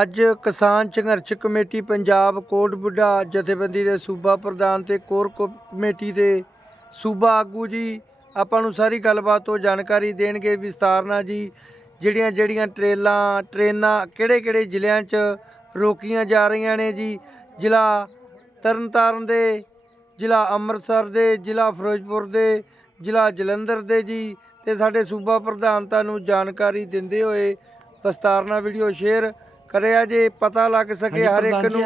ਅੱਜ ਕਿਸਾਨ ਸੰਘਰਸ਼ ਕਮੇਟੀ ਪੰਜਾਬ ਕੋਟ ਬੁੱਢਾ ਜਥੇਬੰਦੀ ਦੇ ਸੂਬਾ ਪ੍ਰਧਾਨ ਤੇ ਕੋਰ ਕੋ- ਕਮੇਟੀ ਦੇ ਸੂਬਾ ਆਗੂ ਜੀ, ਆਪਾਂ ਨੂੰ ਸਾਰੀ ਗੱਲਬਾਤ ਤੋਂ ਜਾਣਕਾਰੀ ਦੇਣਗੇ ਵਿਸਤਾਰ ਨਾਲ ਜੀ, ਜਿਹੜੀਆਂ ਜਿਹੜੀਆਂ ਟ੍ਰੇਲਾਂ, ਟ੍ਰੇਨਾਂ ਕਿਹੜੇ ਕਿਹੜੇ ਜ਼ਿਲ੍ਹਿਆਂ 'ਚ ਰੋਕੀਆਂ ਜਾ ਰਹੀਆਂ ਨੇ ਜੀ, ਜ਼ਿਲ੍ਹਾ ਤਰਨਤਾਰਨ ਦੇ, ਜ਼ਿਲ੍ਹਾ ਅੰਮ੍ਰਿਤਸਰ ਦੇ, ਜ਼ਿਲ੍ਹਾ ਫਿਰੋਜ਼ਪੁਰ ਦੇ, ਜ਼ਿਲ੍ਹਾ ਜਲੰਧਰ ਦੇ ਜੀ ਤੇ ਸਾਡੇ ਸੂਬਾ ਪ੍ਰਧਾਨਤਾ ਨੂੰ ਜਾਣਕਾਰੀ ਦਿੰਦੇ ਹੋਏ ਵਿਸਤਾਰ ਨਾਲ ਵੀਡੀਓ ਸ਼ੇਅਰ ਕਰਿਆ ਜੇ ਪਤਾ ਲੱਗ ਸਕੇ ਹਰ ਇੱਕ ਨੂੰ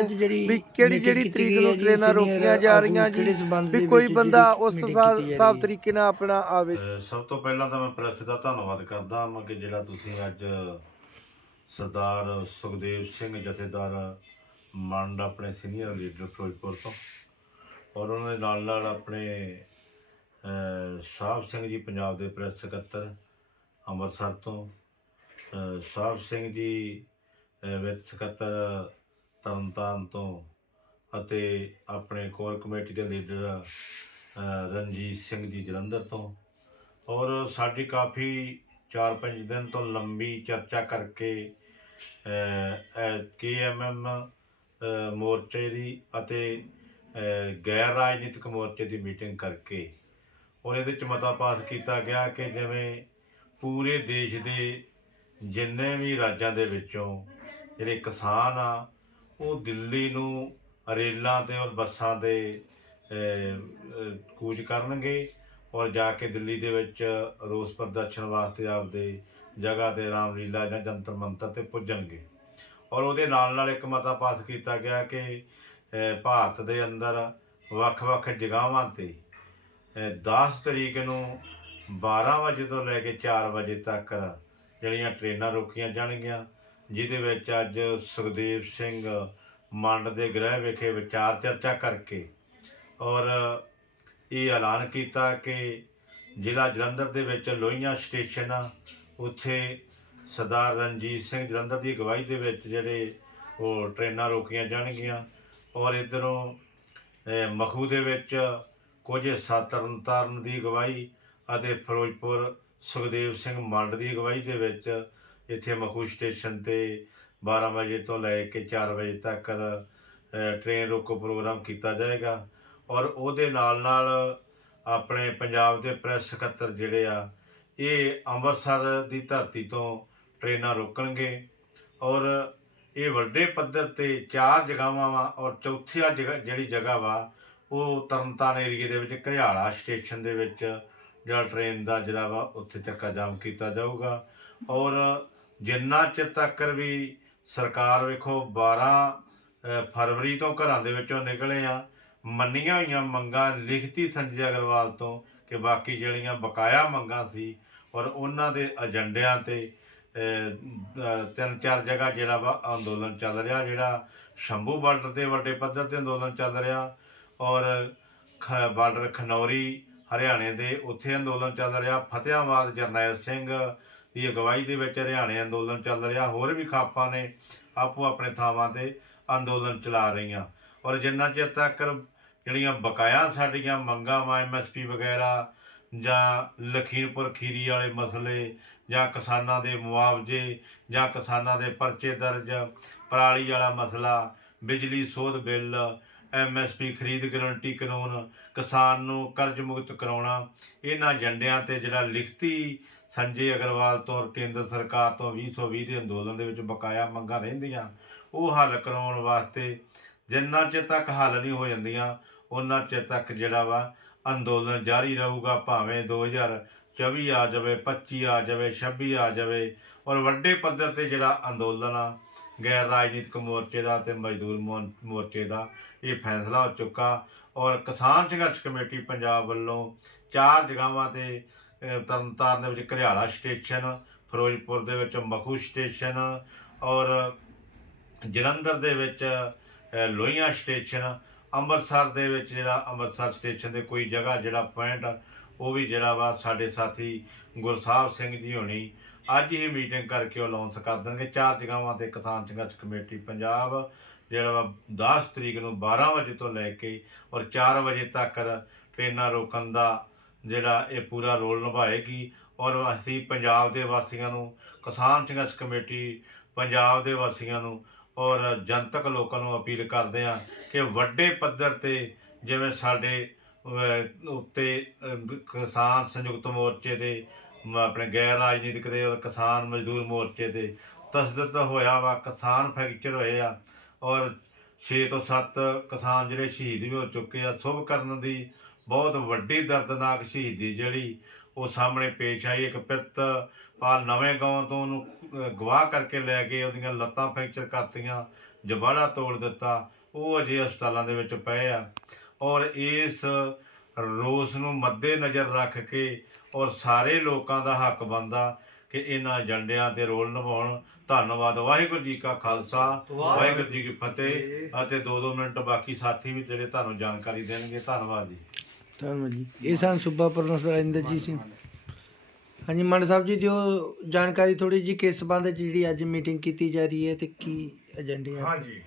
ਵੀ ਕਿਹੜੀ ਜਿਹੜੀ ਤਰੀਕ ਨੂੰ ਟ੍ਰੇਨਾਂ ਰੋਕੀਆਂ ਜਾ ਰਹੀਆਂ ਜੀ ਵੀ ਕੋਈ ਬੰਦਾ ਉਸ ਹਿਸਾਬ ਤਰੀਕੇ ਨਾਲ ਆਪਣਾ ਆਵੇ। ਸਭ ਤੋਂ ਪਹਿਲਾਂ ਤਾਂ ਮੈਂ ਪ੍ਰੈਸ ਦਾ ਧੰਨਵਾਦ ਕਰਦਾ ਹਾਂ ਕਿ ਜਿਹੜਾ ਤੁਸੀਂ ਅੱਜ ਸਰਦਾਰ ਸੁਖਦੇਵ ਸਿੰਘ ਜਥੇਦਾਰ ਮੰਡ ਆਪਣੇ ਸੀਨੀਅਰ ਲੀਡਰ ਫਿਰੋਜ਼ਪੁਰ ਤੋਂ ਔਰ ਉਹਨਾਂ ਦੇ ਨਾਲ ਨਾਲ ਆਪਣੇ ਸਾਹਿਬ ਸਿੰਘ ਜੀ ਪੰਜਾਬ ਦੇ ਪ੍ਰੈਸ ਸਕੱਤਰ ਅੰਮ੍ਰਿਤਸਰ ਤੋਂ ਸਾਹਿਬ ਸਿੰਘ ਜੀ ਵਿੱਤ ਸਕੱਤਰ ਤਰਨਤਾਰਨ ਤੋਂ ਅਤੇ ਆਪਣੇ ਕੋਰ ਕਮੇਟੀ ਦੇ ਲੀਡਰ ਰਣਜੀਤ ਸਿੰਘ ਜੀ ਜਲੰਧਰ ਤੋਂ। ਔਰ ਸਾਡੀ ਕਾਫੀ 4-5 ਦਿਨ ਤੋਂ ਲੰਬੀ ਚਰਚਾ ਕਰਕੇ ਕੇਐਮਐਮ ਮੋਰਚੇ ਦੀ ਅਤੇ ਗੈਰ ਰਾਜਨੀਤਿਕ ਮੋਰਚੇ ਦੀ ਮੀਟਿੰਗ ਕਰਕੇ। ਔਰ ਇਹਦੇ ਚ ਮਤਾ ਪਾਸ ਕੀਤਾ ਗਿਆ ਕਿ ਜਿਵੇਂ ਪੂਰੇ ਦੇਸ਼ ਦੇ ਜਿੰਨੇ ਵੀ ਰਾਜਾਂ ਦੇ ਵਿੱਚੋਂ ਜਿਹੜੇ ਕਿਸਾਨ ਆ ਉਹ ਦਿੱਲੀ ਨੂੰ ਰੇਲਾਂ ਤੇ ਔਰ ਬੱਸਾਂ ਤੇ ਕੂਚ ਕਰਨਗੇ ਔਰ ਜਾ ਕੇ ਦਿੱਲੀ ਦੇ ਵਿੱਚ ਰੋਸ ਪ੍ਰਦਰਸ਼ਨ ਵਾਸਤੇ ਆਪਦੇ ਜਗ੍ਹਾ ਤੇ ਰਾਮਲੀਲਾ ਜਾਂ ਜੰਤਰ ਮੰਤਰ ਤੇ ਪੁੱਜਣਗੇ। ਔਰ ਉਹਦੇ ਨਾਲ ਨਾਲ ਇੱਕ ਮਤਾ ਪਾਸ ਕੀਤਾ ਗਿਆ ਕਿ ਭਾਰਤ ਦੇ ਅੰਦਰ ਵੱਖ-ਵੱਖ ਜਗ੍ਹਾਵਾਂ ਤੇ ਅਹ, 10 ਤਰੀਕ ਨੂੰ 12 ਵਜੇ ਤੋਂ ਲੈ ਕੇ 4 ਵਜੇ ਤੱਕ ਜਿਹੜੀਆਂ ਟ੍ਰੇਨਾਂ ਰੋਕੀਆਂ ਜਾਣਗੀਆਂ। ਜਿਹਦੇ ਵਿੱਚ ਅੱਜ ਸੁਖਦੇਵ ਸਿੰਘ ਮੰਡ ਦੇ ਗ੍ਰਹਿ ਵਿਖੇ ਵਿਚਾਰ ਚਰਚਾ ਕਰਕੇ ਔਰ ਇਹ ਐਲਾਨ ਕੀਤਾ ਕਿ ਜ਼ਿਲ੍ਹਾ ਜਲੰਧਰ ਦੇ ਵਿੱਚ ਲੋਹੀਆਂ ਸਟੇਸ਼ਨ ਆ ਉੱਥੇ ਸਰਦਾਰ ਰਣਜੀਤ ਸਿੰਘ ਜਲੰਧਰ ਦੀ ਅਗਵਾਈ ਦੇ ਵਿੱਚ ਜਿਹੜੇ ਉਹ ਟ੍ਰੇਨਾਂ ਰੋਕੀਆਂ ਜਾਣਗੀਆਂ ਔਰ ਇਧਰੋਂ ਮਖੂ ਦੇ ਵਿੱਚ ਕੁਝ ਹਿੱਸਾ ਤਰਨਤਾਰਨ ਦੀ ਅਗਵਾਈ ਅਤੇ ਫਿਰੋਜ਼ਪੁਰ ਸੁਖਦੇਵ ਸਿੰਘ ਮੰਡ ਦੀ ਅਗਵਾਈ ਦੇ ਵਿੱਚ ਇੱਥੇ ਮਖੂ ਸਟੇਸ਼ਨ ਤੇ 12 ਵਜੇ ਤੋਂ ਲੈ ਕੇ 4 ਵਜੇ ਤੱਕ ਟ੍ਰੇਨ ਰੋਕੋ ਪ੍ਰੋਗਰਾਮ ਕੀਤਾ ਜਾਏਗਾ। ਔਰ ਉਹਦੇ ਨਾਲ ਨਾਲ ਆਪਣੇ ਪੰਜਾਬ ਦੇ ਪ੍ਰੈਸ ਸਕੱਤਰ ਜਿਹੜੇ ਆ, ਇਹ ਅੰਮ੍ਰਿਤਸਰ ਦੀ ਧਰਤੀ ਤੋਂ ਟ੍ਰੇਨਾਂ ਰੋਕਣਗੇ। ਔਰ ਇਹ ਵੱਡੇ ਪੱਧਰ ਤੇ ਚਾਰ ਜਗ੍ਹਾਵਾਂ ਵਾ ਔਰ ਚੌਥੀ ਆ ਜਿਹੜੀ ਜਗ੍ਹਾ ਵਾ, ਉਹ ਤਰਨਤਾਰਨ ਏਰੀਏ ਦੇ ਵਿੱਚ, ਘਰਿਆਲਾ ਸਟੇਸ਼ਨ ਦੇ ਵਿੱਚ ਜਿਹੜਾ ਟ੍ਰੇਨ ਦਾ ਜਿਹੜਾ ਵਾ, ਉੱਥੇ ਚੱਕਾ ਜਾਮ ਕੀਤਾ ਜਾਊਗਾ। ਔਰ ਜਿੰਨਾ ਚਿਰ ਤੱਕ ਵੀ ਸਰਕਾਰ ਵੇਖੋ 12 ਫਰਵਰੀ ਤੋਂ ਘਰਾਂ ਦੇ ਵਿੱਚੋਂ ਨਿਕਲੇ ਆ, ਮੰਨੀਆਂ ਹੋਈਆਂ ਮੰਗਾਂ ਲਿਖਤੀ ਸੰਜੇ ਅਗਰਵਾਲ ਤੋਂ ਕਿ ਬਾਕੀ ਜਿਹੜੀਆਂ ਬਕਾਇਆ ਮੰਗਾਂ ਸੀ ਔਰ ਉਹਨਾਂ ਦੇ ਏਜੰਡਿਆਂ ਤੇ ਤਿੰਨ ਚਾਰ ਜਗ੍ਹਾ ਜਿਹੜਾ ਵਾ ਅੰਦੋਲਨ ਚੱਲ ਰਿਹਾ, ਜਿਹੜਾ ਸ਼ੰਭੂ ਬਾਰਡਰ ਤੇ ਵੱਡੇ ਪੱਧਰ ਤੇ ਅੰਦੋਲਨ ਚੱਲ ਰਿਹਾ ਔਰ ਖ- ਬਾਰਡਰ ਖਨੌਰੀ, ਹਰਿਆਣੇ ਦੇ ਉੱਥੇ ਅੰਦੋਲਨ ਚੱਲ ਰਿਹਾ, ਫਤਿਆਬਾਦ ਜਰਨੈਲ ਸਿੰਘ ਦੀ ਅਗਵਾਈ ਦੇ ਵਿੱਚ ਹਰਿਆਣੇ ਅੰਦੋਲਨ ਚੱਲ ਰਿਹਾ, ਹੋਰ ਵੀ ਖਾਪਾਂ ਨੇ ਆਪੋ ਆਪਣੇ ਥਾਵਾਂ ਤੇ ਅੰਦੋਲਨ ਚਲਾ ਰਹੀਆਂ। ਔਰ ਜਿੰਨਾ ਚਿਰ ਤੱਕ ਜਿਹੜੀਆਂ ਬਕਾਇਆ ਸਾਡੀਆਂ ਮੰਗਾਂ ਵਾ ਐਮਐਸਪੀ ਵਗੈਰਾ ਜਾਂ ਲਖੀਮਪੁਰ ਖੀਰੀ ਵਾਲੇ ਮਸਲੇ ਜਾਂ ਕਿਸਾਨਾਂ ਦੇ ਮੁਆਵਜ਼ੇ ਜਾਂ ਕਿਸਾਨਾਂ ਦੇ ਪਰਚੇ ਦਰਜ, ਪਰਾਲੀ ਵਾਲਾ ਮਸਲਾ, ਬਿਜਲੀ ਸੋਧ ਬਿੱਲ ਐਮਐਸਪੀ ਖਰੀਦ ਗਰੰਟੀ ਕਾਨੂੰਨ, ਕਿਸਾਨ ਨੂੰ ਕਰਜ਼ ਮੁਕਤ ਕਰਾਉਣਾ, ਇਹਨਾਂ ਏਜੰਡਿਆਂ ਤੇ ਜਿਹੜਾ ਲਿਖਤੀ ਸੰਜੇ ਅਗਰਵਾਲ ਤੋਂ ਔਰ ਕੇਂਦਰ ਸਰਕਾਰ ਤੋਂ 2020 ਦੇ ਅੰਦੋਲਨ ਦੇ ਵਿੱਚ ਬਕਾਇਆ ਮੰਗਾਂ ਰਹਿੰਦੀਆਂ। ਉਹ ਹੱਲ ਕਰਾਉਣ ਵਾਸਤੇ ਜਿੰਨਾ ਚਿਰ ਤੱਕ ਹੱਲ ਨਹੀਂ ਹੋ ਜਾਂਦੀਆਂ ਉਹਨਾਂ ਚਿਰ ਤੱਕ ਜਿਹੜਾ ਵਾ ਅੰਦੋਲਨ ਜਾਰੀ ਰਹੂਗਾ, ਭਾਵੇਂ 2024 ਆ ਜਾਵੇ 25 ਆ ਜਾਵੇ 26 ਆ ਜਾਵੇ ਔਰ ਵੱਡੇ ਪੱਧਰ ਤੇ ਜਿਹੜਾ ਅੰਦੋਲਨ ਆ, ਗੈਰ ਰਾਜਨੀਤਿਕ ਮੋਰਚੇ ਦਾ ਤੇ ਮਜ਼ਦੂਰ ਮੋ- ਮੋਰਚੇ ਦਾ ਇਹ ਫੈਸਲਾ ਹੋ ਚੁੱਕਾ ਔਰ ਕਿਸਾਨ ਸੰਘਰਸ਼ ਕਮੇਟੀ ਪੰਜਾਬ ਵੱਲੋਂ ਚਾਰ ਜਗ੍ਹਾਵਾਂ ਤੇ ਤਰਨਤਾਰਨ ਦੇ ਵਿੱਚ ਘਰਿਆਲਾ ਸਟੇਸ਼ਨ ਫਿਰੋਜ਼ਪੁਰ ਦੇ ਵਿੱਚ ਮਖੂ ਸਟੇਸ਼ਨ ਔਰ ਜਲੰਧਰ ਦੇ ਵਿੱਚ ਲੋਹੀਆਂ ਸਟੇਸ਼ਨ ਅੰਮ੍ਰਿਤਸਰ ਦੇ ਵਿੱਚ ਜਿਹੜਾ ਅੰਮ੍ਰਿਤਸਰ ਸਟੇਸ਼ਨ ਦੇ ਕੋਈ ਜਗ੍ਹਾ ਜਿਹੜਾ ਪੁਆਇੰਟ ਉਹ ਵੀ ਜਿਹੜਾ ਵਾ ਸਾਡੇ ਸਾਥੀ ਗੁਰਸਾਹਿਬ ਸਿੰਘ ਜੀ ਹੋਣੀ ਅੱਜ ਹੀ ਮੀਟਿੰਗ ਕਰਕੇ ਉਹ ਅਨਾਉਂਸ ਕਰ ਦੇਣਗੇ। ਚਾਰ ਜਗ੍ਹਾਵਾਂ ਤੇ ਕਿਸਾਨ ਸੰਘਰਸ਼ ਕਮੇਟੀ ਪੰਜਾਬ ਜਿਹੜਾ ਵਾ 10 ਤਰੀਕ ਨੂੰ 12 ਵਜੇ ਤੋਂ ਲੈ ਕੇ ਔਰ 4 ਵਜੇ ਤੱਕ ਟ੍ਰੇਨਾਂ ਰੋਕਣ ਦਾ ਜਿਹੜਾ ਇਹ ਪੂਰਾ ਰੋਲ ਨਿਭਾਏਗੀ ਔਰ ਅਸੀਂ ਪੰਜਾਬ ਦੇ ਵਾਸੀਆਂ ਨੂੰ, ਕਿਸਾਨ ਸੰਘਰਸ਼ ਕਮੇਟੀ ਪੰਜਾਬ ਦੇ ਵਾਸੀਆਂ ਨੂੰ ਔਰ ਜਨਤਕ ਲੋਕਾਂ ਨੂੰ ਅਪੀਲ ਕਰਦੇ ਹਾਂ ਕਿ ਵੱਡੇ ਪੱਧਰ ਤੇ ਜਿਵੇਂ ਸਾਡੇ ਉੱਤੇ ਕਿਸਾਨ ਸੰਯੁਕਤ ਮੋਰਚੇ ਦੇ ਆਪਣੇ ਗੈਰ ਰਾਜਨੀਤਿਕ ਦੇ ਔਰ ਕਿਸਾਨ ਮਜ਼ਦੂਰ ਮੋਰਚੇ ਦੇ ਤਸਦਦ ਹੋਇਆ ਵਾ, ਕਿਸਾਨ ਫ੍ਰੈਕਚਰ ਹੋਏ ਆ ਔਰ 6 ਤੋਂ 7 ਕਿਸਾਨ ਜਿਹੜੇ ਸ਼ਹੀਦ ਵੀ ਹੋ ਚੁੱਕੇ ਆ, ਸ਼ੁਭ ਕਰਨ ਦੀ ਬਹੁਤ ਵੱਡੀ ਦਰਦਨਾਕ ਸ਼ਹੀਦੀ ਜਿਹੜੀ ਉਹ ਸਾਹਮਣੇ ਪੇਸ਼ ਆਈ। ਇੱਕ ਪਿੱਤ ਪਾਲ ਨਵੇਂ ਗਾਉਂ ਤੋਂ ਉਹਨੂੰ ਗਵਾਹ ਕਰਕੇ ਲੈ ਕੇ ਉਹਦੀਆਂ ਲੱਤਾਂ ਫ੍ਰੈਕਚਰ ਕਰਤੀਆਂ ਜਬਾੜਾ ਤੋੜ ਦਿੱਤਾ। ਉਹ ਅਜੇ ਹਸਪਤਾਲਾਂ ਦੇ ਵਿੱਚ ਪਏ ਆ ਔਰ ਇਸ ਰੋਸ ਨੂੰ ਮੱਦੇ ਨਜ਼ਰ ਰੱਖ ਕੇ ਔਰ ਸਾਰੇ ਲੋਕਾਂ ਦਾ ਹੱਕ ਬਣਦਾ ਕਿ ਇਹਨਾਂ ਏਜੰਡਿਆਂ ਤੇ ਰੋਲ ਨਿਭਾਉਣ। ਧੰਨਵਾਦ। ਵਾਹਿਗੁਰੂ ਜੀ ਕਾ ਖਾਲਸਾ ਵਾਹਿਗੁਰੂ ਜੀ ਕੀ ਫਤਿਹ। ਅਤੇ 2-2 ਮਿੰਟ ਬਾਕੀ ਸਾਥੀ ਵੀ ਜਿਹੜੇ ਤੁਹਾਨੂੰ ਜਾਣਕਾਰੀ ਦੇਣਗੇ। ਧੰਨਵਾਦ ਜੀ। ਧੰਨਵਾਦ ਜੀ। ਇਹ ਸਨ ਸੂਬਾ ਪ੍ਰੋਫੈਸਰ ਇੰਦਰਜੀਤ ਸਿੰਘ। ਹਾਂਜੀ ਮੰਡ ਸਾਹਿਬ ਜੀ, ਦਿਓ ਜਾਣਕਾਰੀ ਥੋੜੀ ਜੀ ਕਿਸ ਸੰਬੰਧ ਵਿੱਚ ਜਿਹੜੀ ਅੱਜ ਮੀਟਿੰਗ ਕੀਤੀ ਜਾ ਰਹੀ ਹੈ ਤੇ ਕੀ ਏਜੰਡੇ ਆ ਹਾਂਜੀ।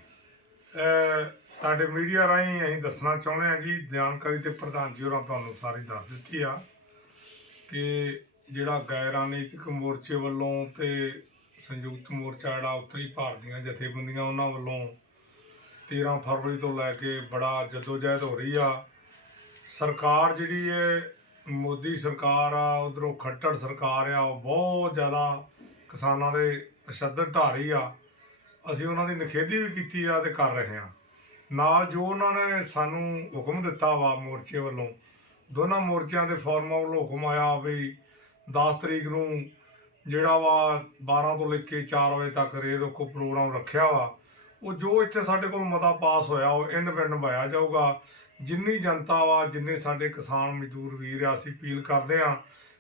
ਤੁਹਾਡੇ ਮੀਡੀਆ ਰਾਹੀਂ ਅਸੀਂ ਦੱਸਣਾ ਚਾਹੁੰਦੇ ਹਾਂ ਜੀ, ਜਾਣਕਾਰੀ ਤੇ ਪ੍ਰਧਾਨ ਜੀ ਹੋਰਾਂ ਤੁਹਾਨੂੰ ਸਾਰੀ ਦੱਸ ਦਿੱਤੀ ਆ ਕਿ ਜਿਹੜਾ ਗੈਰ ਰਾਜਨੀਤਿਕ ਮੋਰਚੇ ਵੱਲੋਂ ਤੇ ਸੰਯੁਕਤ ਮੋਰਚਾ ਜਿਹੜਾ ਉੱਤਰੀ ਭਾਰਤ ਦੀਆਂ ਜਥੇਬੰਦੀਆਂ ਉਹਨਾਂ ਵੱਲੋਂ 13 ਫਰਵਰੀ ਤੋਂ ਲੈ ਕੇ ਬੜਾ ਜਦੋਜਹਿਦ ਹੋ ਰਹੀ ਆ। ਸਰਕਾਰ ਜਿਹੜੀ ਹੈ ਮੋਦੀ ਸਰਕਾਰ ਆ, ਉਧਰੋਂ ਖੱਟੜ ਸਰਕਾਰ ਆ, ਉਹ ਬਹੁਤ ਜ਼ਿਆਦਾ ਕਿਸਾਨਾਂ ਦੇ ਤਸ਼ੱਦਦ ਢਾ ਰਹੀ ਆ। ਅਸੀਂ ਉਹਨਾਂ ਦੀ ਨਿਖੇਧੀ ਵੀ ਕੀਤੀ ਆ ਤੇ ਕਰ ਰਹੇ ਹਾਂ ਨਾਲ ਜੋ ਉਹਨਾਂ ਨੇ ਸਾਨੂੰ ਹੁਕਮ ਦਿੱਤਾ ਵਾ ਮੋਰਚੇ ਵੱਲੋਂ, ਦੋਨਾਂ ਮੋਰਚਿਆਂ ਦੇ ਫੋਰਮਾਂ ਵੱਲੋਂ ਹੁਕਮ ਆਇਆ ਵੀ 10 ਤਰੀਕ ਨੂੰ ਜਿਹੜਾ ਵਾ 12 ਤੋਂ ਲੈ ਕੇ 4 ਵਜੇ ਤੱਕ ਰੇਲ ਰੋਕੋ ਪ੍ਰੋਗਰਾਮ ਰੱਖਿਆ ਵਾ, ਉਹ ਜੋ ਇੱਥੇ ਸਾਡੇ ਕੋਲ ਮਤਾ ਪਾਸ ਹੋਇਆ, ਉਹ ਇਨ ਪਿੰਡ ਨਿਭਾਇਆ ਜਾਊਗਾ। ਜਿੰਨੀ ਜਨਤਾ ਵਾ ਜਿੰਨੇ ਸਾਡੇ ਕਿਸਾਨ ਮਜ਼ਦੂਰ ਵੀਰ ਆ ਅਸੀਂ ਅਪੀਲ ਕਰਦੇ ਆ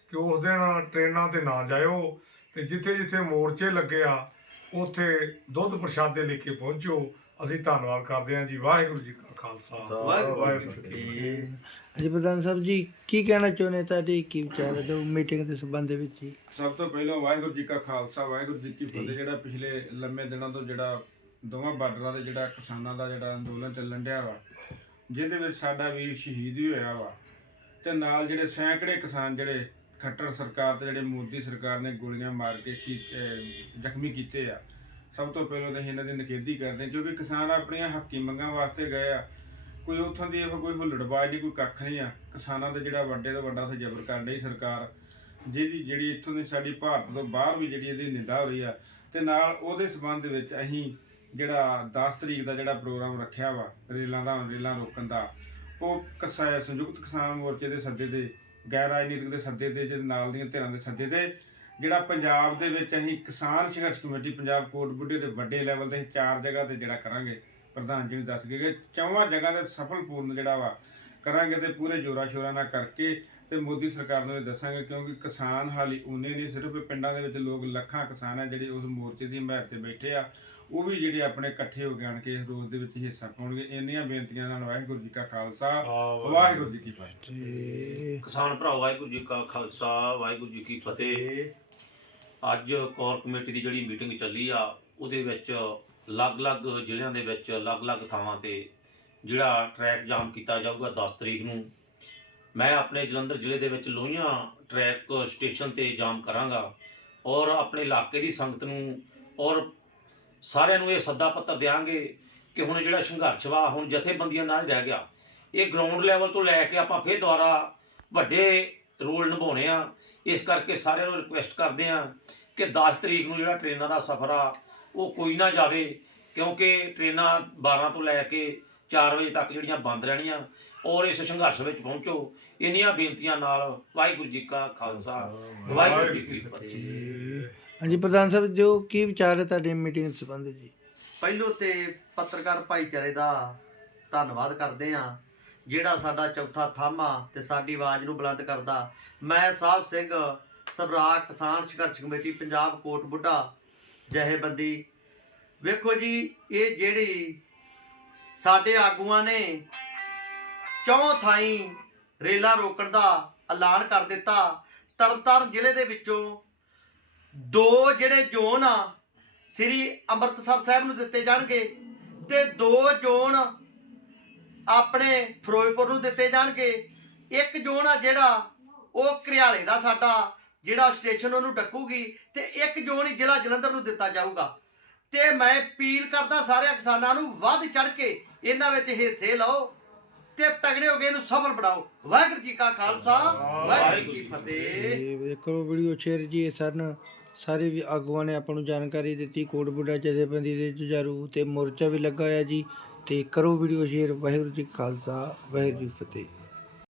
ਕਿ ਉਸ ਦਿਨ ਟ੍ਰੇਨਾਂ ਤੇ ਨਾ ਜਾਇਓ ਤੇ ਜਿੱਥੇ ਜਿੱਥੇ ਮੋਰਚੇ ਲੱਗੇ ਆ ਉੱਥੇ ਦੁੱਧ ਪ੍ਰਸ਼ਾਦੇ ਲੈ ਕੇ ਪਹੁੰਚੋ। ਅਸੀਂ ਧੰਨਵਾਦ ਕਰਦੇ ਹਾਂ ਜੀ। ਵਾਹਿਗੁਰੂ ਜੀ ਕਾ ਖਾਲਸਾ। ਵਾਹਿਗੁਰੂ ਜੀ ਕੀ ਫਤਿਹ। ਪ੍ਰਧਾਨ ਸਾਹਿਬ ਜੀ ਕੀ ਕਹਿਣਾ ਚਾਹੁੰਦੇ ਤੁਹਾਡੇ? ਕੀ ਵਿਚਾਰ ਹੈ? ਜੋ ਮੀਟਿੰਗ ਦੇ ਸੰਬੰਧ ਦੇ ਵਿੱਚ ਜੀ। ਸਭ ਤੋਂ ਪਹਿਲਾਂ ਵਾਹਿਗੁਰੂ ਜੀ ਕਾ ਖਾਲਸਾ ਵਾਹਿਗੁਰੂ ਜੀ ਕੀ ਫਤਿਹ। ਜਿਹੜਾ ਪਿਛਲੇ ਲੰਮੇ ਦਿਨਾਂ ਤੋਂ ਜਿਹੜਾ ਦੋਵਾਂ ਬਾਰਡਰਾਂ ਦੇ ਜਿਹੜਾ ਕਿਸਾਨਾਂ ਦਾ ਜਿਹੜਾ ਅੰਦੋਲਨ ਚੱਲਣ ਡਿਆ ਵਾ ਜਿਹਦੇ ਵਿੱਚ ਸਾਡਾ ਵੀਰ ਸ਼ਹੀਦ ਵੀ ਹੋਇਆ ਵਾ। ਤੇ ਨਾਲ ਜਿਹੜੇ ਸੈਂਕੜੇ ਕਿਸਾਨ ਜਿਹੜੇ ਖੱਟਰ ਸਰਕਾਰ ਤੇ ਜਿਹੜੇ ਮੋਦੀ ਸਰਕਾਰ ਨੇ ਗੋਲੀਆਂ ਮਾਰ ਕੇ ਸ਼ੀ- ਜ਼ਖਮੀ ਕੀਤੇ ਆ। ਸਭ ਤੋਂ ਪਹਿਲਾਂ ਤਾਂ ਅਸੀਂ ਇਹਨਾਂ ਦੀ ਨਿਖੇਧੀ ਕਰਦੇ ਕਿਉਂਕਿ ਕਿਸਾਨ ਆਪਣੀਆਂ ਹੱਕੀ ਮੰਗਾਂ ਵਾਸਤੇ ਗਏ ਆ। ਕੋਈ ਉੱਥੋਂ ਦੀ ਇਹੋ ਕੋਈ ਹੁੱਲੜਬਾਜ਼ ਨਹੀਂ, ਕੋਈ ਕੱਖ ਨਹੀਂ ਆ। ਕਿਸਾਨਾਂ ਦੇ ਜਿਹੜਾ ਵੱਡੇ ਤੋਂ ਵੱਡਾ ਉੱਥੇ ਜ਼ਬਰ ਕਰ ਰਹੀ ਸਰਕਾਰ। ਜਿਹਦੀ ਜਿਹੜੀ ਇੱਥੋਂ ਦੀ ਸਾਡੀ ਭਾਰਤ ਤੋਂ ਬਾਹਰ ਵੀ ਜਿਹੜੀ ਇਹਦੀ ਨਿੰਦਾ ਹੋਈ ਆ। ਤੇ ਨਾਲ ਉਹਦੇ ਸਬੰਧ ਵਿੱਚ ਅਸੀਂ ਜਿਹੜਾ 10 ਤਰੀਕ ਦਾ ਜਿਹੜਾ ਪ੍ਰੋਗਰਾਮ ਰੱਖਿਆ ਵਾ, ਰੇਲਾਂ ਦਾ, ਰੇਲਾਂ ਰੋਕਣ ਦਾ, ਉਹ ਕਿਸਾ, ਸੰਯੁਕਤ ਕਿਸਾਨ ਮੋਰਚੇ ਦੇ ਸੱਦੇ ਤੇ, ਗੈਰ ਰਾਜਨੀਤਿਕ ਦੇ ਸੱਦੇ ਤੇ ਜਿਹਦੇ ਨਾਲ ਦੀਆਂ ਧਿਰਾਂ ਦੇ ਸੱਦੇ ਤੇ, ਜਿਹੜਾ ਪੰਜਾਬ ਦੇ ਵਿੱਚ ਅਸੀਂ ਕਿਸਾਨ ਸੰਘਰਸ਼ ਕਮੇਟੀ, ਪੰਜਾਬ ਕੋਟ ਬੁੱਢੇ ਦੇ ਵੱਡੇ ਲੈਵਲ ਤੇ ਅਸੀਂ ਚਾਰ ਜਗ੍ਹਾ ਤੇ ਜਿਹੜਾ ਕਰਾਂਗੇ, ਪ੍ਰਧਾਨ ਜੀ ਨੇ ਦੱਸ ਕੇ ਕਿ ਚੌਵਾਂ ਜਗ੍ਹਾ ਤੇ ਸਫਲਪੂਰਨ ਜਿਹੜਾ ਵਾ ਕਰਾਂਗੇ ਤੇ ਪੂਰੇ ਜੋਰਾ ਸ਼ੋਰਾ ਨਾਲ ਕਰਕੇ ਤੇ ਮੋਦੀ ਸਰਕਾਰ ਨੂੰ ਇਹ ਦੱਸਾਂਗੇ ਕਿਉਂਕਿ ਕਿਸਾਨ ਹਾਲੀ ਉਨੇ ਨਹੀਂ ਸਿਰਫ ਪਿੰਡਾਂ ਦੇ ਵਿੱਚ ਲੋਕ ਲੱਖਾਂ ਕਿਸਾਨ ਆ ਜਿਹੜੇ ਉਸ ਮੋਰਚੇ ਦੀ ਹਮਾਇਤ ਤੇ ਬੈਠੇ ਆ। ਉਹ ਵੀ ਜਿਹੜੇ ਆਪਣੇ ਇਕੱਠੇ ਹੋ ਕੇ ਆਣ ਕੇ ਇਸ ਰੋਜ਼ ਦੇ ਵਿੱਚ ਹਿੱਸਾ ਪਾਉਣਗੇ। ਇੰਨੀਆਂ ਬੇਨਤੀਆਂ ਨਾਲ ਵਾਹਿਗੁਰੂ ਜੀ ਕਾ ਖਾਲਸਾ ਵਾਹਿਗੁਰੂ ਜੀ ਕੀ ਫਤਿਹ। ਕਿਸਾਨ ਭਰਾ ਵਾਹਿਗੁਰੂ ਜੀ ਕਾ ਖਾਲਸਾ ਵਾਹਿਗੁਰੂ ਜੀ ਕੀ ਫਤਿਹ। ਅੱਜ ਕੋਰ ਕਮੇਟੀ ਦੀ ਜਿਹੜੀ ਮੀਟਿੰਗ ਚੱਲੀ ਆ ਉਹਦੇ ਵਿੱਚ ਅਲੱਗ-ਅਲੱਗ ਜ਼ਿਲ੍ਹਿਆਂ ਦੇ ਵਿੱਚ ਅਲੱਗ-ਅਲੱਗ ਥਾਵਾਂ ਤੇ ਜਿਹੜਾ ਟਰੈਕ ਜਾਮ ਕੀਤਾ ਜਾਊਗਾ 10 ਤਰੀਕ ਨੂੰ, ਮੈਂ ਆਪਣੇ ਜਲੰਧਰ ਜ਼ਿਲ੍ਹੇ ਦੇ ਵਿੱਚ ਲੋਹੀਆਂ ਟਰੈਕ ਸਟੇਸ਼ਨ ਤੇ ਜਾਮ ਕਰਾਂਗਾ ਔਰ ਆਪਣੇ ਇਲਾਕੇ ਦੀ ਸੰਗਤ ਨੂੰ ਔਰ ਸਾਰਿਆਂ ਨੂੰ ਇਹ ਸੱਦਾ ਪੱਤਰ ਦਿਆਂਗੇ ਕਿ ਹੁਣ ਜਿਹੜਾ ਸੰਘਰਸ਼ ਵਾ, ਹੁਣ ਜਥੇਬੰਦੀਆਂ ਨਾਲ ਹੀ ਰਹਿ ਗਿਆ। ਇਹ ਗਰਾਊਂਡ ਲੈਵਲ ਤੋਂ ਲੈ ਕੇ ਆਪਾਂ ਫੇਰ ਦੁਬਾਰਾ ਵੱਡੇ ਰੋਲ ਨਿਭਾਉਣੇ ਆ। ਇਸ ਕਰਕੇ ਸਾਰਿਆਂ ਨੂੰ ਰਿਕੁਐਸਟ ਕਰਦੇ ਆ ਕਿ 10 ਤਰੀਕ ਨੂੰ ਜਿਹੜਾ ਟ੍ਰੇਨਾਂ ਦਾ ਸਫ਼ਰ ਆ, ਉਹ ਕੋਈ ਨਾ ਜਾਵੇ ਕਿਉਂਕਿ ਟ੍ਰੇਨਾਂ 12 ਤੋਂ ਲੈ ਕੇ 4 ਵਜੇ ਤੱਕ ਜਿਹੜੀਆਂ ਬੰਦ ਰਹਿਣੀਆਂ ਔਰ ਇਸ ਸੰਘਰਸ਼ ਵਿੱਚ ਪਹੁੰਚੋ। ਇੰਨੀਆਂ ਬੇਨਤੀਆਂ ਨਾਲ ਵਾਹਿਗੁਰੂ ਜੀ ਕਾ ਖਾਲਸਾ ਵਾਹਿਗੁਰੂ ਜੀ ਕੀ ਫਤਿਹ। ਹਾਂਜੀ ਪ੍ਰਧਾਨ ਸਾਹਿਬ ਦਿਓ ਕੀ ਵਿਚਾਰ ਹੈ ਤੁਹਾਡੇ ਮੀਟਿੰਗ ਸੰਬੰਧ ਜੀ? ਪਹਿਲੋਂ ਤੇ ਪੱਤਰਕਾਰ ਭਾਈਚਾਰੇ ਦਾ ਧੰਨਵਾਦ ਕਰਦੇ ਆ ਜਿਹੜਾ ਸਾਡਾ ਚੌਥਾ ਥੰਮ੍ਹ ਆ ਤੇ ਸਾਡੀ ਆਵਾਜ਼ ਨੂੰ ਬੁਲੰਦ ਕਰਦਾ ਮੈਂ ਸਾਹਿਬ ਸਿੰਘ ਸਵਰਾਜ ਕਿਸਾਨ ਸੰਘਰਸ਼ ਕਮੇਟੀ ਪੰਜਾਬ ਕੋਟ ਬੁੱਢਾ ਜਹੇਬੰਦੀ ਵੇਖੋ ਜੀ ਇਹ ਜਿਹੜੀ ਸਾਡੇ ਆਗੂਆਂ ਨੇ ਚੌਂ ਥਾਈਂ ਰੇਲਾਂ ਰੋਕਣ ਦਾ ਐਲਾਨ ਕਰ ਦਿੱਤਾ। ਤਰਨਤਾਰਨ ਜ਼ਿਲ੍ਹੇ ਦੇ ਵਿੱਚੋਂ ਦੋ ਜਿਹੜੇ ਜ਼ੋਨ ਆ, ਸ੍ਰੀ ਅੰਮ੍ਰਿਤਸਰ ਸਾਹਿਬ ਨੂੰ ਦਿੱਤੇ ਜਾਣਗੇ ਤੇ ਦੋ ਜ਼ੋਨ ਆਪਣੇ ਫਿਰੋਜ਼ਪੁਰ ਨੂੰ ਦਿੱਤੇ ਜਾਣਗੇ। ਇੱਕ ਜ਼ੋਨ ਆ ਜਿਹੜਾ ਉਹ ਘਰਿਆਲੇ ਦਾ ਸਾਡਾ, ਜਿਹੜਾ ਸਟੇਸ਼ਨ ਉਹਨੂੰ ਡੱਕੂਗੀ ਤੇ ਇੱਕ ਜ਼ੋਨ ਹੀ ਜ਼ਿਲ੍ਹਾ ਜਲੰਧਰ ਨੂੰ ਦਿੱਤਾ ਜਾਊਗਾ। ਤੇ ਮੈਂ ਅਪੀਲ ਕਰਦਾ ਸਾਰੇ ਕਿਸਾਨਾਂ ਨੂੰ ਵੱਧ ਚੜ ਕੇ ਇਹਨਾਂ ਵਿੱਚ ਹਿੱਸੇ ਲਓ ਤੇ ਤਗੜੇ ਹੋ ਕੇ ਇਹਨੂੰ ਸਫਲ ਬਣਾਓ। ਵਾਹਿਗੁਰੂ ਜੀ ਕਾ ਖਾਲਸਾ, ਵਾਹਿਗੁਰੂ ਜੀ ਕੀ ਫਤਿਹ। ਤੇ ਵੀਡੀਓ ਸ਼ੇਅਰ ਜੀ, ਇਹ ਸਨ ਸਾਰੇ ਵੀ ਆਗੂਆਂ ਨੇ ਆਪਾਂ ਨੂੰ ਜਾਣਕਾਰੀ ਦਿੱਤੀ। ਕੋਟ ਬੁੱਢਾ ਜਥੇਬੰਦੀ ਦੇ ਜੁਝਾਰੂ ਤੇ ਮੋਰਚਾ ਵੀ ਲੱਗਾ ਹੋਇਆ ਜੀ। ਤੇ ਕਰੋ ਵੀਡੀਓ ਸ਼ੇਅਰ। ਵਾਹਿਗੁਰੂ ਜੀ ਕਾ ਖਾਲਸਾ, ਵਾਹਿਗੁਰੂ ਜੀ ਫਤਿਹ।